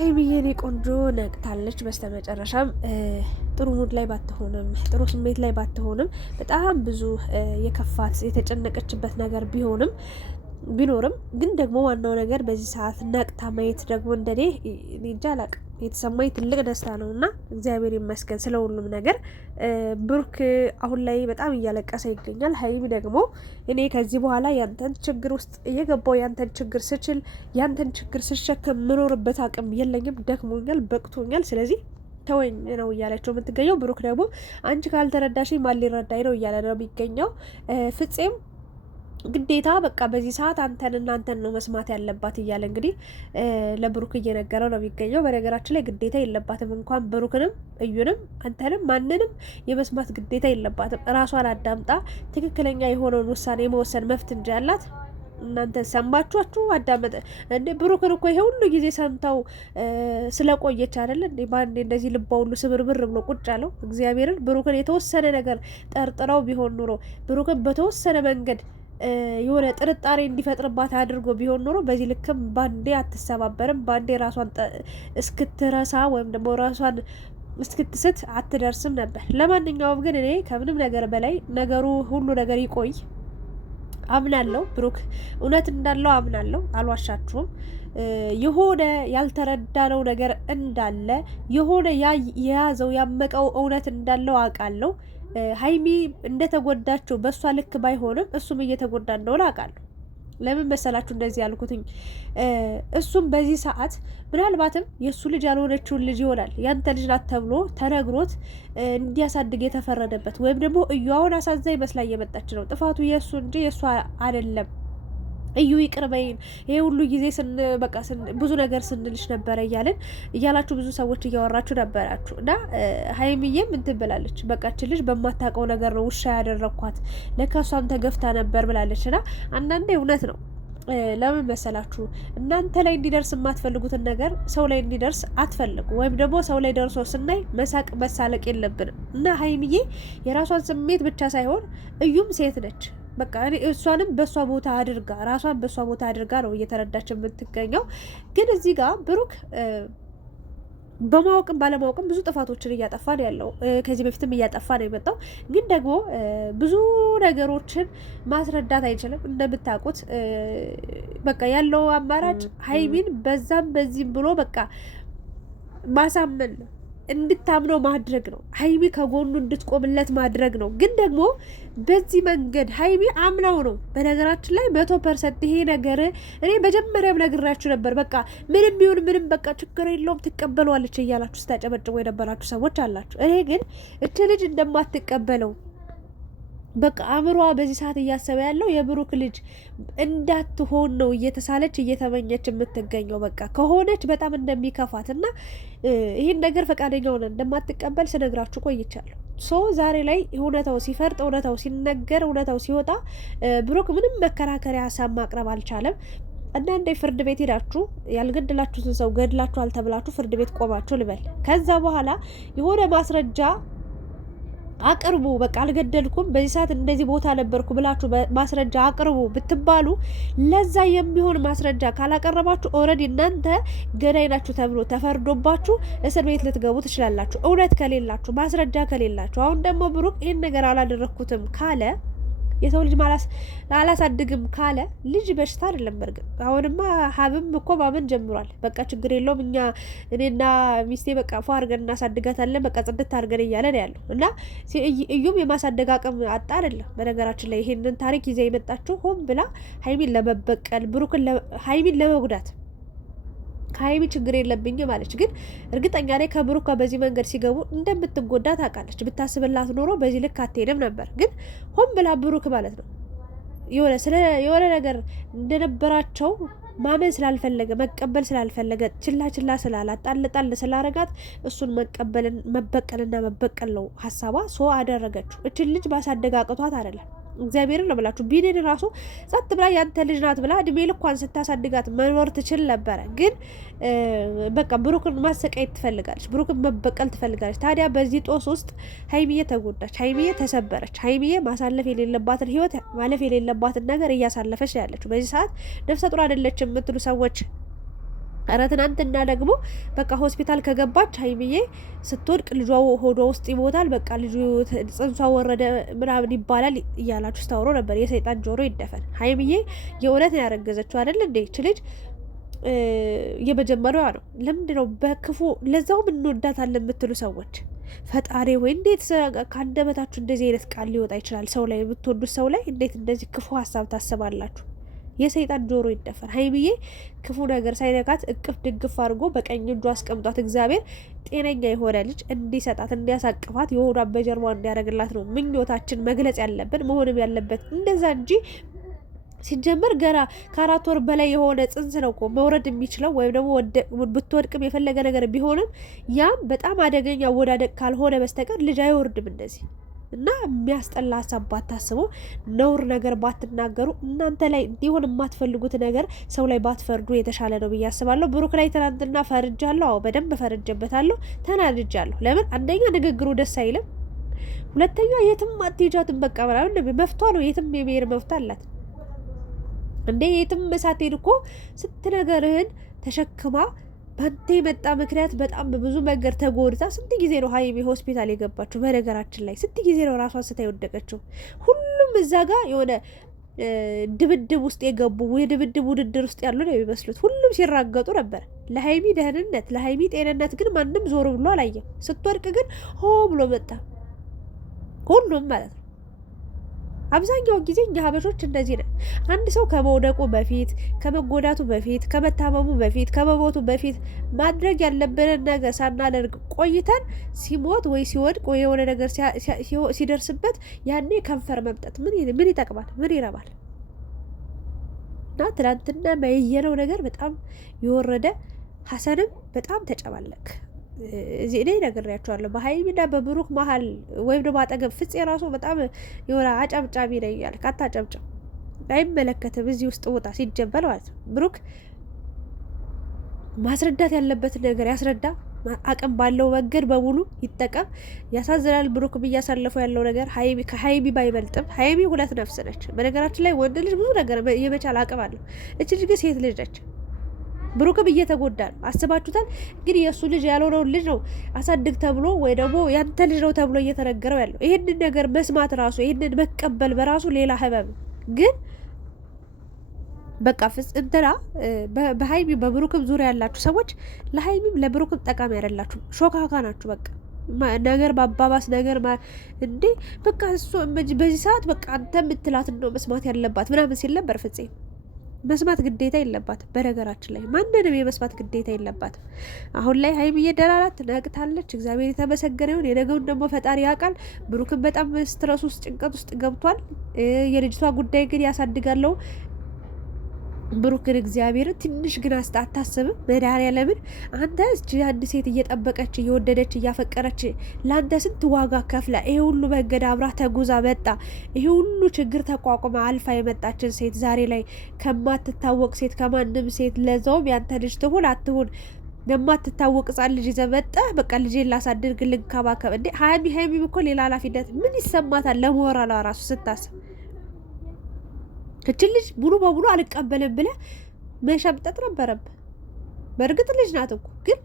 ሀይሚዬ የኔ ቆንጆ ነቅታለች። በስተመጨረሻም ጥሩ ሙድ ላይ ባትሆንም ጥሩ ስሜት ላይ ባትሆንም በጣም ብዙ የከፋት የተጨነቀችበት ነገር ቢኖርም ግን ደግሞ ዋናው ነገር በዚህ ሰዓት ነቅታ ማየት ደግሞ እንደኔ እንጃ አላቅም የተሰማኝ ትልቅ ደስታ ነው እና እግዚአብሔር ይመስገን ስለ ሁሉም ነገር። ብሩክ አሁን ላይ በጣም እያለቀሰ ይገኛል። ሀይሚ ደግሞ እኔ ከዚህ በኋላ ያንተን ችግር ውስጥ እየገባው ያንተን ችግር ስችል ያንተን ችግር ስሸከም ምኖርበት አቅም የለኝም፣ ደክሞኛል፣ በቅቶኛል፣ ስለዚህ ተወኝ ነው እያለችው የምትገኘው። ብሩክ ደግሞ አንቺ ካልተረዳሽኝ ማን ሊረዳኝ ነው እያለ ነው የሚገኘው። ፍፄም ግዴታ በቃ በዚህ ሰዓት አንተን ነው መስማት ያለባት እያለ እንግዲህ ለብሩክ እየነገረው ነው የሚገኘው። በነገራችን ላይ ግዴታ የለባትም እንኳን ብሩክንም እዩንም አንተንም ማንንም የመስማት ግዴታ የለባትም። ራሷን አዳምጣ ትክክለኛ የሆነውን ውሳኔ የመወሰን መብት እንጂ ያላት። እናንተ ሰማችሁ አዳመጠ እንዴ? ብሩክን እኮ ይሄ ሁሉ ጊዜ ሰምተው ስለቆየች አይደለ እንዴ ባንዴ እንደዚህ ልባ ሁሉ ስብርብር ብሎ ቁጭ አለው። እግዚአብሔርን ብሩክን የተወሰነ ነገር ጠርጥረው ቢሆን ኑሮ ብሩክን በተወሰነ መንገድ የሆነ ጥርጣሬ እንዲፈጥርባት አድርጎ ቢሆን ኖሮ በዚህ ልክም ባንዴ አትሰባበርም። ባንዴ ራሷን እስክትረሳ ወይም ደግሞ ራሷን እስክትስት አትደርስም ነበር። ለማንኛውም ግን እኔ ከምንም ነገር በላይ ሁሉ ነገር ይቆይ አምናለሁ። ብሩክ እውነት እንዳለው አምናለሁ፣ አልዋሻችሁም። የሆነ ያልተረዳነው ነገር እንዳለ የሆነ የያዘው ያመቀው እውነት እንዳለው አውቃለሁ። ሀይሚ እንደተጎዳችው በእሷ ልክ ባይሆንም እሱም እየተጎዳ እንደሆነ አውቃለሁ። ለምን መሰላችሁ እንደዚህ ያልኩትኝ? እሱም በዚህ ሰዓት ምናልባትም የእሱ ልጅ ያልሆነችውን ልጅ ይሆናል ያንተ ልጅ ናት ተብሎ ተነግሮት እንዲያሳድግ የተፈረደበት ወይም ደግሞ እዩ አሁን አሳዛኝ መስላ እየመጣች ነው። ጥፋቱ የእሱ እንጂ የእሱ አይደለም። እዩ ይቅር በይን፣ ይሄ ሁሉ ጊዜ ብዙ ነገር ስንልሽ ነበረ እያላችሁ ብዙ ሰዎች እያወራችሁ ነበራችሁ። እና ሀይሚዬም እንትን ብላለች፣ በቃችን ልጅ በማታውቀው ነገር ነው ውሻ ያደረኳት፣ ለካ እሷም ተገፍታ ነበር ብላለች። እና አንዳንዴ እውነት ነው። ለምን መሰላችሁ? እናንተ ላይ እንዲደርስ የማትፈልጉትን ነገር ሰው ላይ እንዲደርስ አትፈልጉ። ወይም ደግሞ ሰው ላይ ደርሶ ስናይ መሳቅ መሳለቅ የለብንም። እና ሀይሚዬ የራሷን ስሜት ብቻ ሳይሆን እዩም ሴት ነች። በቃ እሷንም በእሷ ቦታ አድርጋ ራሷን በእሷ ቦታ አድርጋ ነው እየተረዳች የምትገኘው። ግን እዚህ ጋር ብሩክ በማወቅም ባለማወቅም ብዙ ጥፋቶችን እያጠፋ ነው ያለው። ከዚህ በፊትም እያጠፋ ነው የመጣው። ግን ደግሞ ብዙ ነገሮችን ማስረዳት አይችልም። እንደምታውቁት በቃ ያለው አማራጭ ሀይሚን በዛም በዚህም ብሎ በቃ ማሳመን ነው፣ እንድታምነው ማድረግ ነው፣ ሀይሚ ከጎኑ እንድትቆምለት ማድረግ ነው። ግን ደግሞ በዚህ መንገድ ሀይሚ አምናው ነው። በነገራችን ላይ 100% ይሄ ነገር እኔ መጀመሪያም ነግራችሁ ነበር። በቃ ምንም ይሁን ምንም በቃ ችግር የለውም ትቀበለዋለች እያላችሁ ስታጨበጭቡ የነበራችሁ ሰዎች አላችሁ። እኔ ግን እች ልጅ እንደማትቀበለው በቃ አእምሯ በዚህ ሰዓት እያሰበ ያለው የብሩክ ልጅ እንዳትሆን ነው እየተሳለች እየተመኘች የምትገኘው። በቃ ከሆነች በጣም እንደሚከፋት እና ይህን ነገር ፈቃደኛ ሆነ እንደማትቀበል ስነግራችሁ ቆይቻለሁ። ዛሬ ላይ እውነታው ሲፈርጥ፣ እውነታው ሲነገር፣ እውነታው ሲወጣ ብሩክ ምንም መከራከሪያ ሀሳብ ማቅረብ አልቻለም። አንዳንዴ ፍርድ ቤት ሄዳችሁ ያልገደላችሁትን ሰው ገድላችኋል ተብላችሁ ፍርድ ቤት ቆማችሁ ልበል፣ ከዛ በኋላ የሆነ ማስረጃ አቅርቡ፣ በቃ አልገደልኩም በዚህ ሰዓት እንደዚህ ቦታ ነበርኩ ብላችሁ ማስረጃ አቅርቡ ብትባሉ ለዛ የሚሆን ማስረጃ ካላቀረባችሁ ኦልሬዲ እናንተ ገዳይ ናችሁ ተብሎ ተፈርዶባችሁ እስር ቤት ልትገቡ ትችላላችሁ። እውነት ከሌላችሁ፣ ማስረጃ ከሌላችሁ። አሁን ደግሞ ብሩክ ይህን ነገር አላደረግኩትም ካለ የሰው ልጅ አላሳድግም ካለ ልጅ በሽታ አይደለም። በርግጥ አሁንማ ሀብም እኮ ማመን ጀምሯል። በቃ ችግር የለውም እኔና ሚስቴ በቃ ፏ አድርገን እናሳድጋታለን፣ በቃ ጽድት አድርገን እያለ ነው ያለው። እና እዩም የማሳደግ አቅም አጣ አይደለም። በነገራችን ላይ ይሄንን ታሪክ ይዛ የመጣችው ሆን ብላ ሀይሚን ለመበቀል ብሩክን ሀይሚን ለመጉዳት ከሀይሚ ችግር የለብኝም አለች። ግን እርግጠኛ ላይ ከብሩክ በዚህ መንገድ ሲገቡ እንደምትጎዳ ታውቃለች። ብታስብላት ኖሮ በዚህ ልክ አትሄድም ነበር። ግን ሆን ብላ ብሩክ ማለት ነው የሆነ ነገር እንደነበራቸው ማመን ስላልፈለገ መቀበል ስላልፈለገ ችላ ስላላት ጣል ስላረጋት እሱን መበቀልና መበቀል ነው ሀሳቧ። አደረገችው። እችን ልጅ ማሳደግ አቅቷት አይደለም። እግዚአብሔርን ነው ብላችሁ ቢኔን ራሱ ጸጥ ብላ ያንተ ልጅ ናት ብላ እድሜ ልኳን ስታሳድጋት መኖር ትችል ነበረ። ግን በቃ ብሩክን ማሰቃየት ትፈልጋለች፣ ብሩክን መበቀል ትፈልጋለች። ታዲያ በዚህ ጦስ ውስጥ ሀይሚዬ ተጎዳች፣ ሀይሚዬ ተሰበረች። ሀይሚዬ ማሳለፍ የሌለባትን ህይወት ማለፍ የሌለባትን ነገር እያሳለፈች ያለችው በዚህ ሰዓት ነፍሰ ጡር አይደለችም የምትሉ ሰዎች ኧረ ትናንትና ደግሞ በቃ ሆስፒታል ከገባች ሀይሚዬ ስትወድቅ ልጇ ሆዷ ውስጥ ይሞታል፣ በቃ ልጁ ጽንሷ ወረደ ምናምን ይባላል እያላችሁ ስታወሩ ነበር። የሰይጣን ጆሮ ይደፈን። ሀይሚዬ የእውነት ነው ያረገዘችው አይደል እንዴ? ይች ልጅ የመጀመሪያዋ ነው። ለምንድን ነው በክፉ ለዛውም እንወዳታለን የምትሉ ሰዎች ፈጣሪ ወይ እንዴት ከአንደበታችሁ እንደዚህ አይነት ቃል ሊወጣ ይችላል? ሰው ላይ የምትወዱት ሰው ላይ እንዴት እንደዚህ ክፉ ሀሳብ ታስባላችሁ? የሰይጣን ጆሮ ይደፈር። ሀይሚዬ ክፉ ነገር ሳይነካት እቅፍ ድግፍ አድርጎ በቀኝ እጁ አስቀምጧት እግዚአብሔር ጤነኛ የሆነ ልጅ እንዲሰጣት እንዲያሳቅፋት የሆዷን በጀርባ እንዲያደርግላት ነው ምኞታችን መግለጽ ያለብን መሆንም ያለበት እንደዛ እንጂ ሲጀመር ገና ከ4 ወር በላይ የሆነ ጽንስ ነው እኮ መውረድ የሚችለው ወይም ደግሞ ብትወድቅም የፈለገ ነገር ቢሆንም ያም በጣም አደገኛ አወዳደቅ ካልሆነ በስተቀር ልጅ አይወርድም እንደዚህ። እና የሚያስጠላ ሀሳብ ባታስቡ፣ ነውር ነገር ባትናገሩ፣ እናንተ ላይ እንዲሆን የማትፈልጉት ነገር ሰው ላይ ባትፈርዱ የተሻለ ነው ብዬ አስባለሁ። ብሩክ ላይ ትናንትና ፈርጃለሁ። አዎ በደንብ ፈርጀበታለሁ፣ ተናድጃለሁ። ለምን? አንደኛ ንግግሩ ደስ አይልም፣ ሁለተኛ የትም አትሄጃትም በቃ ምናምን መፍቷ ነው። የትም የብሄር መፍት አላት እንዴ? የትም ሳትሄድ እኮ ስትነገርህን ተሸክማ ባንተ የመጣ ምክንያት በጣም በብዙ መንገድ ተጎድታ ስንት ጊዜ ነው ሀይሚ ሆስፒታል የገባችው? በነገራችን ላይ ስንት ጊዜ ነው ራሷን ስታ የወደቀችው? ሁሉም እዛ ጋር የሆነ ድብድብ ውስጥ የገቡ የድብድብ ውድድር ውስጥ ያሉ ነው የሚመስሉት። ሁሉም ሲራገጡ ነበር። ለሀይሚ ደህንነት፣ ለሀይሚ ጤንነት ግን ማንም ዞር ብሎ አላየም። ስትወድቅ ግን ሆ ብሎ መጣ ሁሉም ማለት ነው። አብዛኛውን ጊዜ እኛ ሀበሾች እንደዚህ ነን። አንድ ሰው ከመውደቁ በፊት፣ ከመጎዳቱ በፊት፣ ከመታመሙ በፊት፣ ከመሞቱ በፊት ማድረግ ያለብንን ነገር ሳናደርግ ቆይተን ሲሞት ወይ ሲወድቅ ወይ የሆነ ነገር ሲደርስበት ያኔ ከንፈር መምጠት ምን ይጠቅማል? ምን ይረባል? እና ትናንትና ያየነው ነገር በጣም የወረደ ሀሰንም በጣም ተጨማለቅ እዚህ እኔ ነግሬያቸዋለሁ። በሀይሚና በብሩክ መሀል ወይም ደግሞ አጠገብ ፍፄ ራሱ በጣም የሆነ አጨብጫቢ ነው እያለ ካታጨብጭብ አይመለከትም። እዚህ ውስጥ ውጣ ሲጀበል ማለት ነው። ብሩክ ማስረዳት ያለበትን ነገር ያስረዳ፣ አቅም ባለው መንገድ በሙሉ ይጠቀም። ያሳዝናል። ብሩክም እያሳለፈው ያለው ነገር ከሀይሚ ባይበልጥም፣ ሀይሚ 2 ነፍስ ነች። በነገራችን ላይ ወንድ ልጅ ብዙ ነገር የመቻል አቅም አለው። እች ልጅ ግን ሴት ልጅ ነች። ብሩክም እየተጎዳ ነው። አስባችሁታል? እንግዲህ የእሱ ልጅ ያልሆነውን ልጅ ነው አሳድግ ተብሎ ወይ ደግሞ ያንተ ልጅ ነው ተብሎ እየተነገረው ያለው። ይህንን ነገር መስማት ራሱ ይህንን መቀበል በራሱ ሌላ ህመም። ግን በቃ እንትና በሀይሚ በብሩክም ዙሪያ ያላችሁ ሰዎች ለሀይሚም ለብሩክም ጠቃሚ አይደላችሁ፣ ሾካካ ናችሁ። በቃ ነገር በአባባስ ነገር እንዴ በቃ እሱ በዚህ ሰዓት በቃ አንተ የምትላትን ነው መስማት ያለባት ምናምን ሲል ነበር ፍፄ። መስማት ግዴታ የለባትም። በነገራችን ላይ ማንንም የመስማት ግዴታ የለባትም። አሁን ላይ ሀይሚዬ ደህና ናት፣ ነቅታለች። እግዚአብሔር የተመሰገነ ይሁን። የነገውን ደግሞ ፈጣሪ ያውቃል። ብሩክን በጣም ስትረስ ውስጥ ጭንቀት ውስጥ ገብቷል። የልጅቷ ጉዳይ ግን ያሳድጋለው ብሩክን እግዚአብሔር ትንሽ ግን አታስብም? መድኃኒዓለምን አንተ አንድ ሴት እየጠበቀች እየወደደች እያፈቀረች ለአንተ ስንት ዋጋ ከፍላ ይሄ ሁሉ መንገድ አብራ ተጉዛ መጣ ይሄ ሁሉ ችግር ተቋቁማ አልፋ የመጣችን ሴት ዛሬ ላይ ከማትታወቅ ሴት ከማንም ሴት ለዛውም ያንተ ልጅ ትሁን አትሁን የማትታወቅ ሕፃን ልጅ ይዘህ መጣህ። በቃ ልጄን ላሳድግ ልንከባከብ። እንዴ ሀይሚም እኮ ሌላ ኃላፊነት ምን ይሰማታል? ለሞራሏ ራሱ ስታስብ እችን ልጅ ሙሉ በሙሉ አልቀበልም ብለህ መሸምጠጥ ነበረብህ። በእርግጥ ልጅ ናት እኮ ግን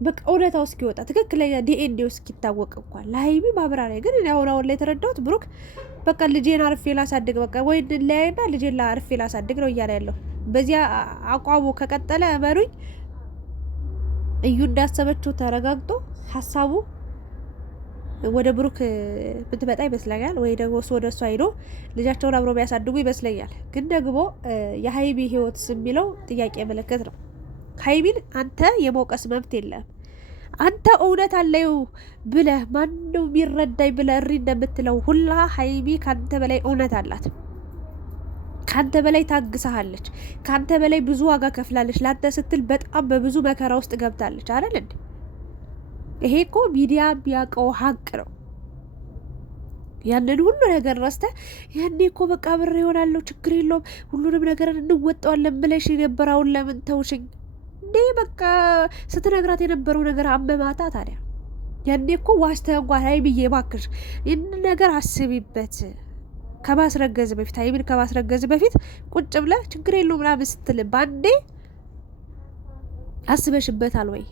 በቃ እውነታው እስኪወጣ ትክክለኛ ዲኤንኤ እስኪታወቅ እንኳን ለሀይሚ ማብራሪያ ግን አሁን ላይ የተረዳሁት ብሩክ በቃ ልጄን አርፌ ላሳድግ በቃ ወይ እንለያይና ልጄን አርፌ ላሳድግ ነው እያለ ያለው። በዚያ አቋሙ ከቀጠለ እመኑኝ እዩ እንዳሰበችው ተረጋግጦ ሀሳቡ ወደ ብሩክ ብትመጣ ይመስለኛል። ወይ ደግሞ እሱ ወደ እሷ ሄዶ ልጃቸውን አብሮ ቢያሳድጉ ይመስለኛል። ግን ደግሞ የሀይሚ ህይወት የሚለው ጥያቄ ምልክት ነው። ሀይሚን አንተ የመውቀስ መብት የለም። አንተ እውነት አለው ብለህ ማነው የሚረዳኝ ብለህ እሪ እንደምትለው ሁላ ሀይሚ ከአንተ በላይ እውነት አላት። ከአንተ በላይ ታግሳሃለች። ከአንተ በላይ ብዙ ዋጋ ከፍላለች። ለአንተ ስትል በጣም በብዙ መከራ ውስጥ ገብታለች አይደል እንዴ? ይሄ እኮ ሚዲያ የሚያውቀው ሀቅ ነው። ያንን ሁሉ ነገር ረስተህ ያኔ እኮ በቃ ብር ይሆናለሁ ችግር የለውም ሁሉንም ነገር እንወጣዋለን ብለሽ የነበረውን ለምን ተውሽኝ እንዴ? በቃ ስትነግራት የነበረው ነገር አመማታ። ታዲያ ያኔ እኮ ዋሽተህ እንኳን ሀይሚዬ እባክሽ ይህን ነገር አስቢበት ከማስረገዝ በፊት ሀይሚን ከማስረገዝ በፊት ቁጭ ብለህ ችግር የለውም ምናምን ስትል ባንዴ አስበሽበታል ወይ?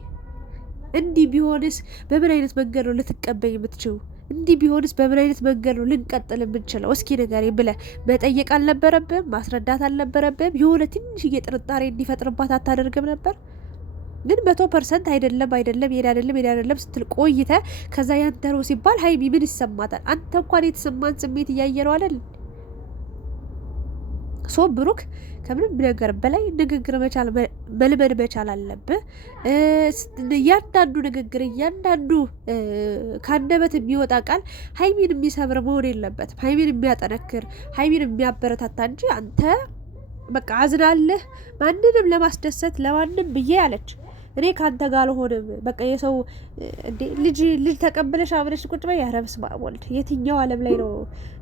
እንዲህ ቢሆንስ በምን አይነት መንገድ ነው ልትቀበይ የምትችው? እንዲህ ቢሆንስ በምን አይነት መንገድ ነው ልንቀጥል የምንችለው? እስኪ ንገሪኝ ብለህ መጠየቅ አልነበረብህም? ማስረዳት አልነበረብህም? የሆነ ትንሽዬ ጥርጣሬ እንዲፈጥርባት አታደርግም ነበር? ግን 100% አይደለም ይሄድ አይደለም ስትል ቆይተ ከዛ ያንተ ነው ሲባል ሀይሚ ምን ይሰማታል? አንተ እንኳን የተሰማን ስሜት እያየ ነው አይደል? ሶ ብሩክ ከምንም ነገር በላይ ንግግር መልመድ መቻል አለብህ። እያንዳንዱ ንግግር እያንዳንዱ ከአንደበት የሚወጣ ቃል ሀይሚን የሚሰብር መሆን የለበትም። ሀይሚን የሚያጠነክር ሀይሚን የሚያበረታታ እንጂ አንተ በቃ አዝናለህ ማንንም ለማስደሰት ለማንም ብዬ አለች እኔ ካንተ ጋር አልሆንም። በቃ የሰው እንዴ ልጅ ተቀብለሽ አብረሽ ቁጭ በይ። ኧረ በስመ አብ ወልድ የትኛው ዓለም ላይ ነው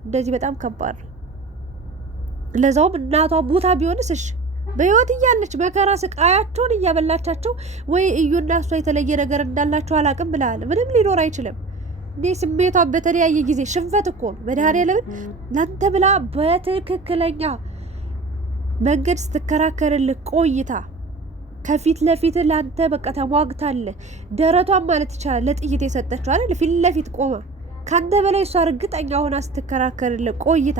እንደዚህ? በጣም ከባድ ነው። ለዛውም እናቷ ሞታ ቢሆንስ እሺ፣ በህይወት እያለች መከራ ስቃያቸውን እያበላቻቸው ወይ እዩና እሷ የተለየ ነገር እንዳላቸው አላቅም ብለሃል። ምንም ሊኖር አይችልም። እንዴ ስሜቷን በተለያየ ጊዜ ሽንፈት እኮ ነው። መድኃኒዓለምን ላንተ ብላ በትክክለኛ መንገድ ስትከራከርልህ ቆይታ ከፊት ለፊት ላንተ በቃ ተሟግታለህ። ደረቷን ማለት ይቻላል ለጥይት የሰጠችው አይደል? ፊት ለፊት ቆማ ካንተ በላይ እሷ እርግጠኛ ሆና ስትከራከርልህ ቆይታ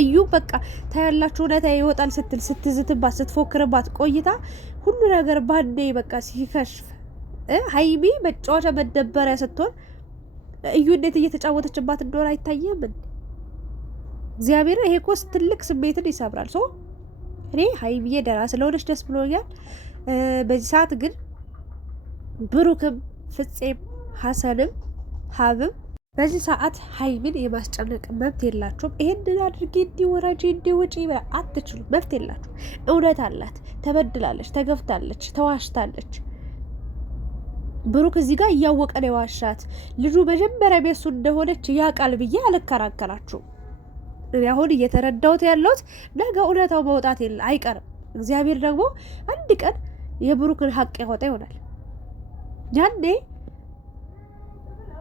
እዩ በቃ ታያላችሁ እውነታ ይወጣል ስትል ስትዝትባት ስትፎክርባት ቆይታ ሁሉ ነገር ባንዴ በቃ ሲከሽፍ ሀይሚ መጫወቻ መደበሪያ ስትሆን እዩ እንዴት እየተጫወተችባት እንደሆነ አይታየም? እግዚአብሔር ይሄ እኮ ትልቅ ስሜትን ይሰብራል። ሶ እኔ ሀይሚዬ ደህና ስለሆነች ደስ ብሎኛል። በዚህ ሰዓት ግን ብሩክም ፍፄም ሀሰንም ሀብም በዚህ ሰዓት ሀይሚን የማስጨነቅ መብት የላችሁም። ይሄንን አድርጌ እንዲወራጅ እንዲውጪ አትችሉም። መብት የላችሁ። እውነት አላት። ተበድላለች፣ ተገፍታለች፣ ተዋሽታለች። ብሩክ እዚህ ጋር እያወቀ ነው የዋሻት። ልጁ መጀመሪያ ቤሱ እንደሆነች ያውቃል ብዬ አልከራከራችሁም። እኔ አሁን እየተረዳሁት ያለሁት ነገ እውነታው መውጣት አይቀርም። እግዚአብሔር ደግሞ አንድ ቀን የብሩክን ሀቅ ያወጣ ይሆናል። ያኔ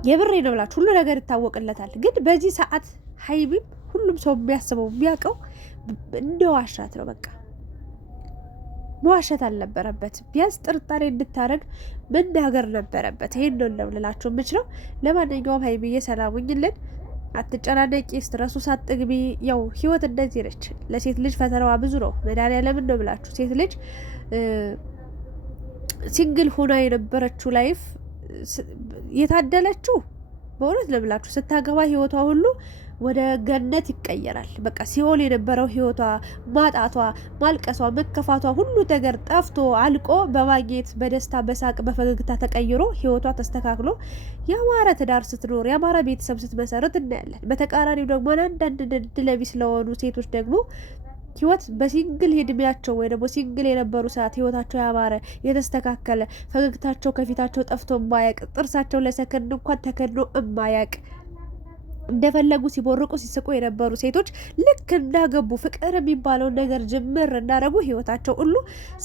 የብሬ ነው ብላችሁ ሁሉ ነገር ይታወቅለታል። ግን በዚህ ሰዓት ሀይሚም ሁሉም ሰው የሚያስበው የሚያውቀው እንደዋሻት ነው። በቃ መዋሸት አልነበረበት። ቢያንስ ጥርጣሬ እንድታደርግ መናገር ነበረበት። ይሄን ነው ልላችሁ የምችለው። ለማንኛውም ሀይሚዬ ሰላሙኝልን፣ አትጨናነቂ፣ ስትረሱ ሳትግቢ። ያው ህይወት እንደዚህ ነች። ለሴት ልጅ ፈተናዋ ብዙ ነው። መድኃኒዓለምን ነው ብላችሁ ሴት ልጅ ሲንግል ሆና የነበረችው ላይፍ የታደለችው በእውነት ለብላችሁ ስታገባ ህይወቷ ሁሉ ወደ ገነት ይቀየራል። በቃ ሲኦል የነበረው ህይወቷ፣ ማጣቷ፣ ማልቀሷ፣ መከፋቷ ሁሉ ነገር ጠፍቶ አልቆ በማግኘት በደስታ በሳቅ በፈገግታ ተቀይሮ ህይወቷ ተስተካክሎ ያማረ ትዳር ስትኖር ያማረ ቤተሰብ ስትመሰረት እናያለን። በተቃራኒው ደግሞ አንዳንድ ድለቢስ ስለሆኑ ሴቶች ደግሞ ህይወት በሲንግል እድሜያቸው ወይ ደግሞ ሲንግል የነበሩ ሰዓት ህይወታቸው ያማረ የተስተካከለ ፈገግታቸው ከፊታቸው ጠፍቶ የማያቅ ጥርሳቸው ለሰከንድ እንኳን ተከድኖ የማያቅ እንደፈለጉ ሲቦርቁ ሲስቁ የነበሩ ሴቶች ልክ እንዳገቡ ፍቅር የሚባለውን ነገር ጅምር እንዳረጉ ህይወታቸው ሁሉ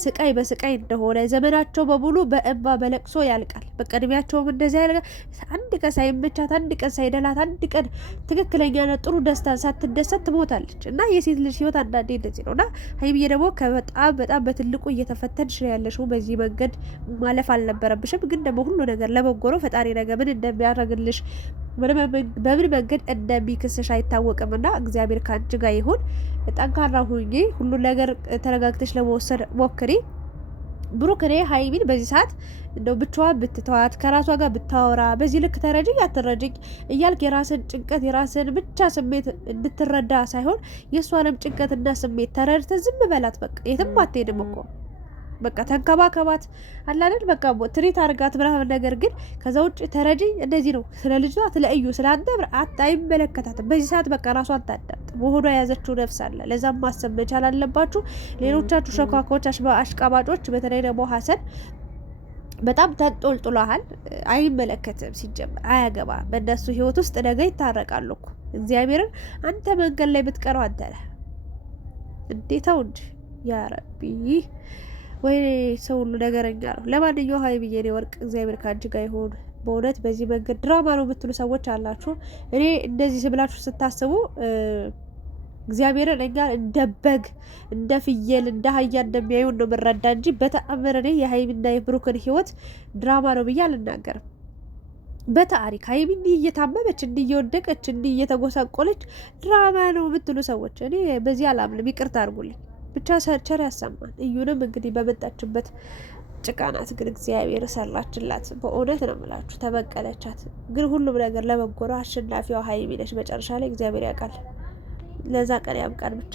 ስቃይ በስቃይ እንደሆነ ዘመናቸው በሙሉ በእንባ በለቅሶ ያልቃል። በቀድሚያቸውም እንደዚያ ያልቃል። አንድ ቀን ሳይመቻት፣ አንድ ቀን ሳይደላት፣ አንድ ቀን ትክክለኛ ጥሩ ደስታን ሳትደሰት ትሞታለች። እና የሴት ልጅ ህይወት አንዳንዴ እንደዚህ ነው። እና ሀይሚዬ ደግሞ ከበጣም በጣም በትልቁ እየተፈተንሽ ነው ያለሽው። በዚህ መንገድ ማለፍ አልነበረብሽም። ግን ደግሞ ሁሉ ነገር ለበጎ ነው። ፈጣሪ ነገር ምን እንደሚያደርግልሽ በምን መንገድ እንደሚክስሽ አይታወቅም። እና እግዚአብሔር ከአንቺ ጋር ይሁን። ጠንካራ ሁኚ። ሁሉን ነገር ተረጋግተሽ ለመወሰድ ሞክሪ። ብሩክ እኔ ሀይሚን በዚህ ሰዓት እንደው ብቻዋን ብትተዋት ከራሷ ጋር ብታወራ በዚህ ልክ ተረጅኝ አትረጅኝ እያልክ የራስን ጭንቀት የራስን ብቻ ስሜት እንድትረዳ ሳይሆን የእሷንም ጭንቀትና ስሜት ተረድተ ዝም በላት። በቃ የትም አትሄድም እኮ በቃ ተንከባከባት አላለን በቃ ትሪት አርጋት ምናምን። ነገር ግን ከዛ ውጭ ተረጅኝ እንደዚህ ነው ስለ ልጇ ስለ እዩ ስለ አንተ አይመለከታትም። በዚህ ሰዓት በቃ ራሷን ታዳምጥ። መሆኗ የያዘችው ነፍስ አለ። ለዛም ማሰብ መቻል አለባችሁ። ሌሎቻችሁ ሸኳኮች፣ አሽቃባጮች፣ በተለይ ደግሞ ሀሰን በጣም ተንጦልጥሏል። አይመለከትም፣ ሲጀምር አያገባ። በእነሱ ህይወት ውስጥ ነገ ይታረቃሉ እኮ እግዚአብሔርን። አንተ መንገድ ላይ ብትቀረው አንተ ነህ እንዴታው እንጂ ያ ረቢ ወይ ሰው ሁሉ ነገረኛ ነው። ለማንኛውም ሀይሚዬ የኔ ወርቅ እግዚአብሔር ከአንቺ ጋር ይሁን። በእውነት በዚህ መንገድ ድራማ ነው የምትሉ ሰዎች አላችሁ። እኔ እንደዚህ ብላችሁ ስታስቡ እግዚአብሔርን እኛ እንደ በግ እንደ ፍየል እንደ አህያ እንደሚያዩን ነው የምረዳ እንጂ በተአምር እኔ የሀይሚና የብሩክን ህይወት ድራማ ነው ብዬ አልናገርም። በታሪክ ሀይሚ እንዲህ እየታመመች እንዲህ እየወደቀች እንዲህ እየተጎሳቆለች ድራማ ነው የምትሉ ሰዎች እኔ በዚህ አላምንም። ይቅርታ አድርጉልኝ። ብቻ ቸር ያሰማን። እዩንም እንግዲህ በመጣችበት ጭቃናት ግን እግዚአብሔር ሰራችላት። በእውነት ነው የምላችሁ፣ ተበቀለቻት። ግን ሁሉም ነገር ለበጎ ነው። አሸናፊዋ ሀይሚ ነች። መጨረሻ ላይ እግዚአብሔር ያውቃል። ለዛ ቀን ያብቃን ብቻ።